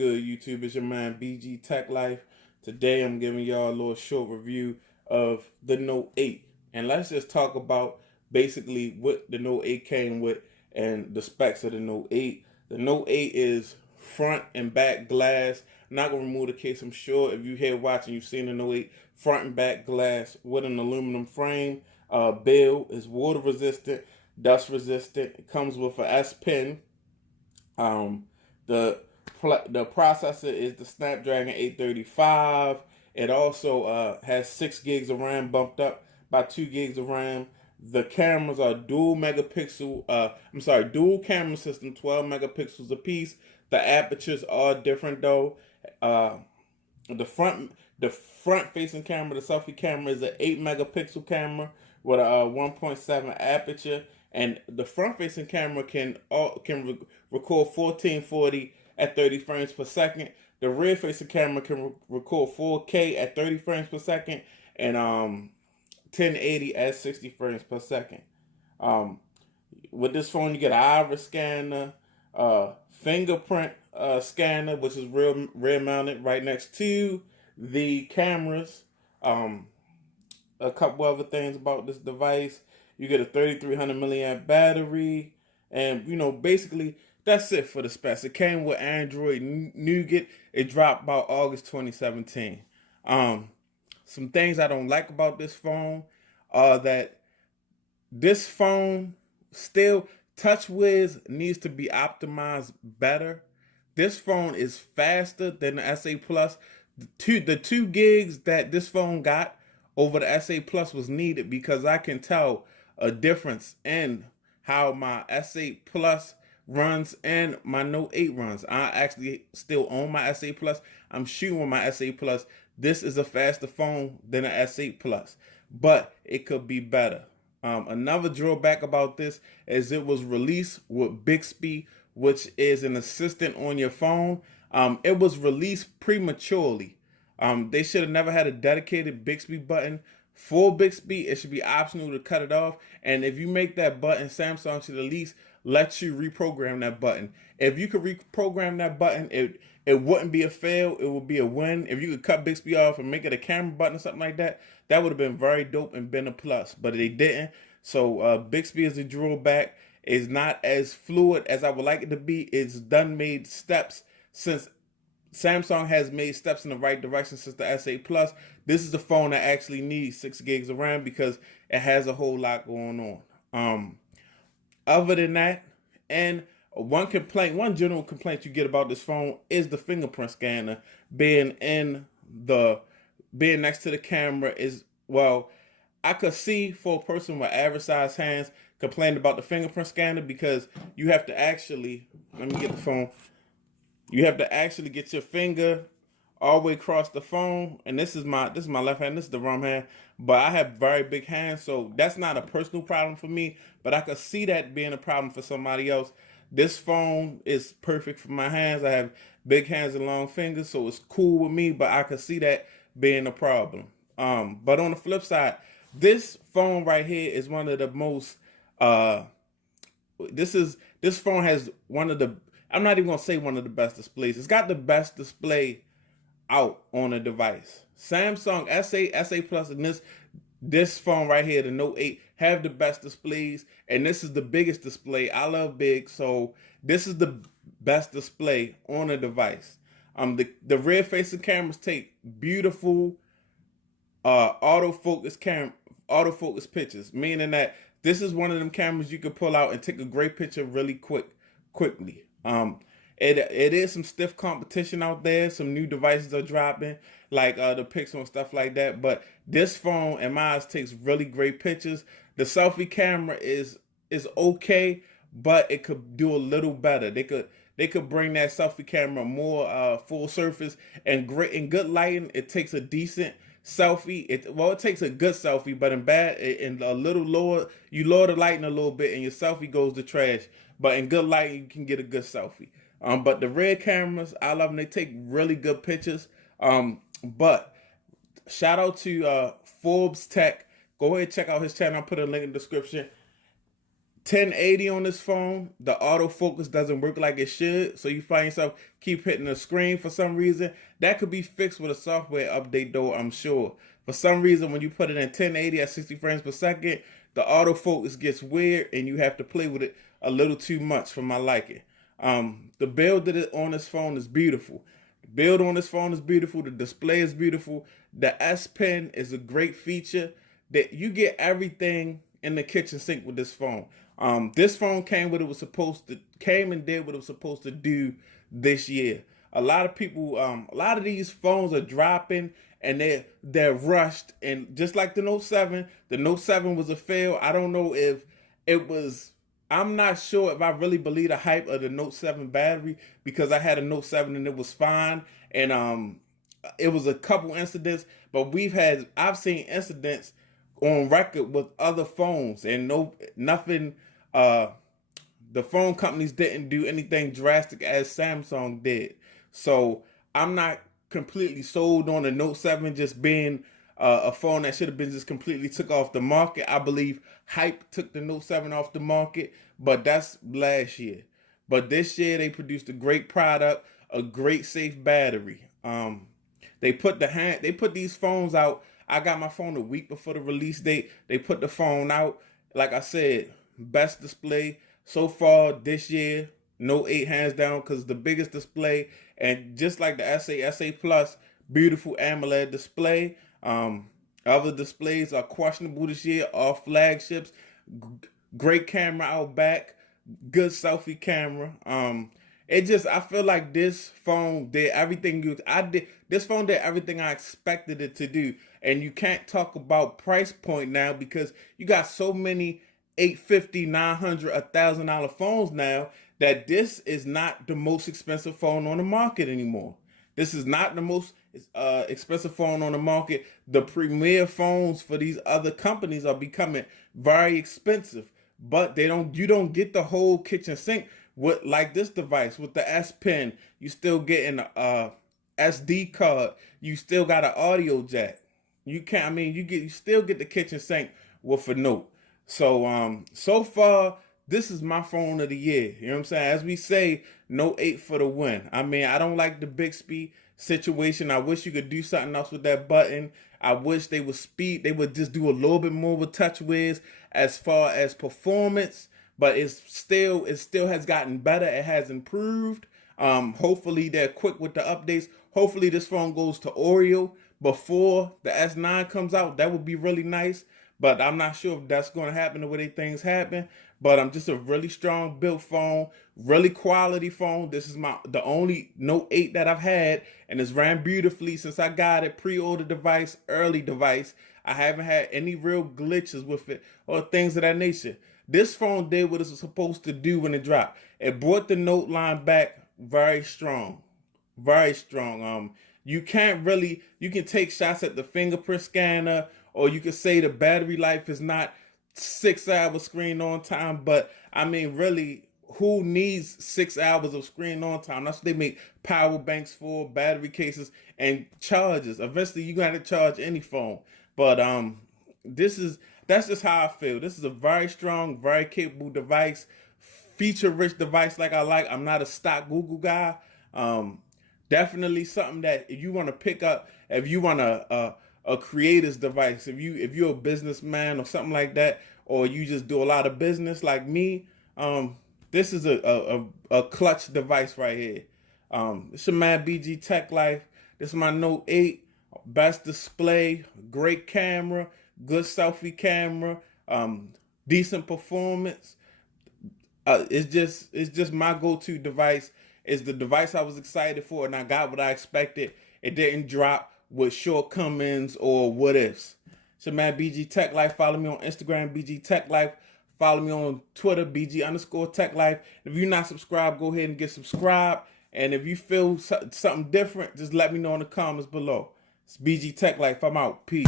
good, YouTube? It's your man BG Tech Life. Today I'm giving y'all a little short review of the Note 8. And let's just talk about basically what the Note 8 came with and the specs of the Note 8. The Note 8 is front and back glass. I'm not going to remove the case. I'm sure if you're here watching, you've seen the Note 8 front and back glass with an aluminum frame. Build is water resistant, dust resistant. It comes with an S Pen. Um, the processor is the Snapdragon 835. It also has 6 gigs of RAM, bumped up by 2 gigs of RAM. The cameras are dual camera system, 12 megapixels apiece. The apertures are different though. Uh, the front facing camera, the selfie camera, is an 8 megapixel camera with a 1.7 aperture, and the front facing camera can record 1440 at 30 frames per second. The rear facing camera can record 4K at 30 frames per second and 1080 at 60 frames per second. Um, with this phone, you get an iris scanner, fingerprint scanner, which is rear mounted right next to the cameras. A couple other things about this device. You get a 3300 milliamp battery, and basically that's it for the specs. It came with Android Nougat. It dropped about August 2017. Some things I don't like about this phone are that this phone still, TouchWiz needs to be optimized better. This phone is faster than the SA Plus. The 2 gigs that this phone got over the SA Plus was needed because I can tell a difference in how my S8 Plus runs and my Note 8 runs. I actually still own my S8 Plus. I'm shooting with my S8 Plus. This is a faster phone than an S8 Plus, but it could be better. Another drawback about this is it was released with Bixby, which is an assistant on your phone. It was released prematurely. They should have never had a dedicated Bixby button for Bixby. It should be optional to cut it off. And if you make that button, Samsung should at least let you reprogram that button. If you could reprogram that button, it wouldn't be a fail. It would be a win. If you could cut Bixby off and make it a camera button or something like that, that would have been very dope and been a plus. But they didn't. So Bixby is a drawback. It's not as fluid as I would like it to be. It's done made steps since Samsung has made steps in the right direction since the S8 Plus. This is the phone that actually needs 6 gigs of RAM because it has a whole lot going on. Other than that, and one general complaint you get about this phone is the fingerprint scanner being next to the camera is, well, I could see for a person with average size hands complain about the fingerprint scanner because you have to actually, let me get the phone. You have to actually get your finger all the way across the phone, and this is my left hand, this is the wrong hand, but I have very big hands, so that's not a personal problem for me, but I could see that being a problem for somebody else. This phone is perfect for my hands. I have big hands and long fingers, so it's cool with me, but I could see that being a problem. But on the flip side, this phone right here is one of the most this phone has one of the, I'm not even gonna say one of the best displays. It's got the best display out on a device. Samsung S8, S8 Plus, and this phone right here, the Note 8, have the best displays, and this is the biggest display. I love big, so this is the best display on a device. The rear facing cameras take beautiful autofocus pictures, meaning that this is one of them cameras you could pull out and take a great picture really quickly. It is some stiff competition out there. Some new devices are dropping, like the Pixel and stuff like that. But this phone, in my eyes, takes really great pictures. The selfie camera is okay, but it could do a little better. They could bring that selfie camera more full surface and good lighting. It takes a decent selfie. It takes a good selfie, but in a little lower, you lower the lighting a little bit, and your selfie goes to trash. But in good lighting, you can get a good selfie. But the rear cameras, I love them. They take really good pictures. But shout out to Forbes Tech. Go ahead and check out his channel. I'll put a link in the description. 1080 on this phone, the autofocus doesn't work like it should. So you find yourself keep hitting the screen for some reason. That could be fixed with a software update though, I'm sure. For some reason, when you put it in 1080 at 60 frames per second, the autofocus gets weird and you have to play with it a little too much for my liking. The build on this phone is beautiful. The build on this phone is beautiful. The display is beautiful. The S Pen is a great feature that you get everything in the kitchen sink with this phone. This phone came and did what it was supposed to do this year. A lot of people, a lot of these phones are dropping and they're rushed. And just like the Note 7 was a fail. I don't know if it was. I'm not sure if I really believe the hype of the Note 7 battery, because I had a Note 7 and it was fine. And it was a couple incidents, but I've seen incidents on record with other phones, and nothing. The phone companies didn't do anything drastic as Samsung did. So I'm not completely sold on the Note 7 just being a phone that should have been just completely took off the market. I believe hype took the Note 7 off the market, but that's last year. But this year they produced a great product, a great safe battery. They put these phones out. I got my phone a week before the release date. They put the phone out. Like I said, best display so far this year. Note 8 hands down, because the biggest display, and just like the SA Plus, beautiful AMOLED display. Other displays are questionable this year. All flagships, great camera out back, good selfie camera. I feel like this phone did everything this phone did everything I expected it to do. And you can't talk about price point now, because you got so many $850, $900, $1,000 phones now, that this is not the most expensive phone on the market anymore. This is not the most expensive phone on the market. The premier phones for these other companies are becoming very expensive, but you don't get the whole kitchen sink with like this device with the S Pen. You still getting a SD card. You still got an audio jack. You still get the kitchen sink with a Note. So so far, this is my phone of the year. You know what I'm saying? As we say, Note 8 for the win. I mean, I don't like the Bixby situation. I wish you could do something else with that button. I wish they would just do a little bit more with TouchWiz as far as performance, but it still has gotten better. It has improved. Hopefully they're quick with the updates. Hopefully this phone goes to Oreo before the S9 comes out. That would be really nice. But I'm not sure if that's going to happen the way things happen. But I'm just a really strong built phone, really quality phone. This is the only Note 8 that I've had, and it's ran beautifully since I got it. Pre-order device, early device. I haven't had any real glitches with it or things of that nature. This phone did what it was supposed to do when it dropped. It brought the Note line back very strong. Very strong. You can take shots at the fingerprint scanner, or you could say the battery life is not 6 hours screen on time, but I mean, really, who needs 6 hours of screen on time? That's what they make power banks for, battery cases, and chargers. Eventually, you're gonna have to charge any phone. But that's just how I feel. This is a very strong, very capable device, feature-rich device like I like. I'm not a stock Google guy. Definitely something that if you want to pick up, if you want a creator's device, if you're a businessman or something like that, or you just do a lot of business like me, this is a clutch device right here. This is my BG Tech Life. This is my Note 8, best display, great camera, good selfie camera, decent performance. It's just my go-to device. It's the device I was excited for, and I got what I expected. It didn't drop with shortcomings or what ifs. So man, BG Tech Life. Follow me on Instagram, BG Tech Life. Follow me on Twitter, BG_Tech Life. If you're not subscribed, go ahead and get subscribed. And if you feel something different, just let me know in the comments below. It's BG Tech Life. I'm out. Peace.